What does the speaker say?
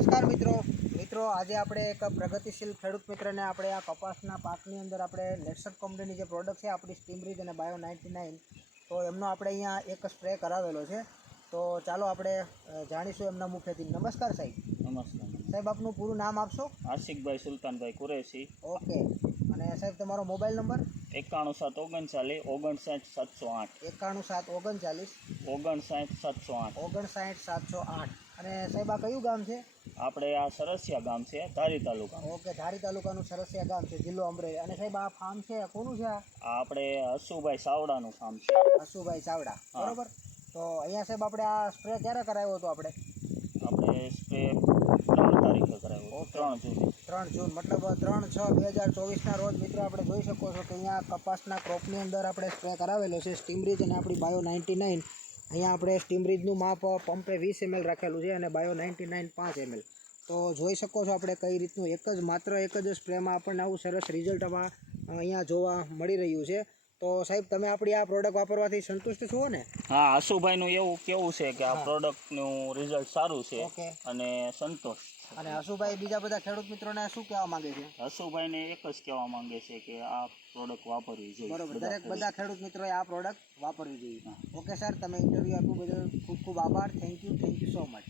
નમસ્કાર મિત્રો આજે આપણે એક પ્રગતિશીલ ખેડૂત મિત્રને આપણે આ કપાસના પાકની અંદર આપણે લેક્સર કંપનીની જે પ્રોડક્ટ છે આપણી સ્ટીમરીજ અને બાયો 99 તો એમનો આપણે અહીંયા એક સ્પ્રે કરાવેલો છે. તો ચાલો આપણે જાણીશું એમના મુખ્યથી. નમસ્કાર સાહેબ. નમસ્કાર સાહેબ, આપનું પૂરું નામ આપશો? આશિકભાઈ સુલતાનભાઈ કુરેશી. ઓકે. અને સાહેબ, તમારો મોબાઈલ નંબર? 91 739 59 708 59 708. અને સાહેબ, આ કયું ગામ છે? આપણે આ સરસિયા ગામ છે, ધારી તાલુકા. ઓકે, ધારી તાલુકાનું સરસિયા ગામ છે, જિલ્લો અમરેલી. અને સાહેબ, આ ફાર્મ છે કોનું છે? આ આપણે હસુભાઈ ચાવડાનું ફાર્મ છે. હસુભાઈ ચાવડા, બરોબર. તો અહીંયા સાહેબ આપણે આ સ્પ્રે ક્યારે કરાવ્યો હતો? આપણે સ્પ્રે 3 તારીખે કરાવ્યો, 3 જૂન. 3 જૂન મતલબ 3/6/2024ના રોજ મિત્રો આપણે જોઈ શકો છો કે અહીંયા કપાસના ક્રોપની અંદર આપણે સ્પ્રે કરાવેલો છે સ્ટીમરીજ અને આપણી બાયો 99. અહીંયા આપણે સ્ટીમરીજનું માપ પંપે 20 ml રાખેલું છે અને બાયો 99 5 ml. તો જોઈ શકો છો આપણે કઈ રીતનું માત્ર એક જ સ્પ્રેમાં આપણને આવું સરસ રિઝલ્ટ અહીંયા જોવા મળી રહ્યું છે. તો સાહેબ, તમે આપણી આ પ્રોડક્ટ વાપરવાથી સંતુષ્ટ છો ને? હા, હસુભાઈનું એવું કેવું છે કે આ પ્રોડક્ટનું રિઝલ્ટ સારું છે અને સંતોષ. અને હસુભાઈ બીજા બધા ખેડૂત મિત્રોને શું કહેવા માંગે છે? હસુભાઈને એક જ કહેવા માંગે છે કે આ પ્રોડક્ટ વાપરવી જોઈએ. બરોબર, બધા ખેડૂત મિત્રોએ આ પ્રોડક્ટ વાપરવી જોઈએ. ઓકે સર, તમે ઇન્ટરવ્યૂ આપ્યું બદલ ખૂબ ખૂબ આભાર. Thank you so much.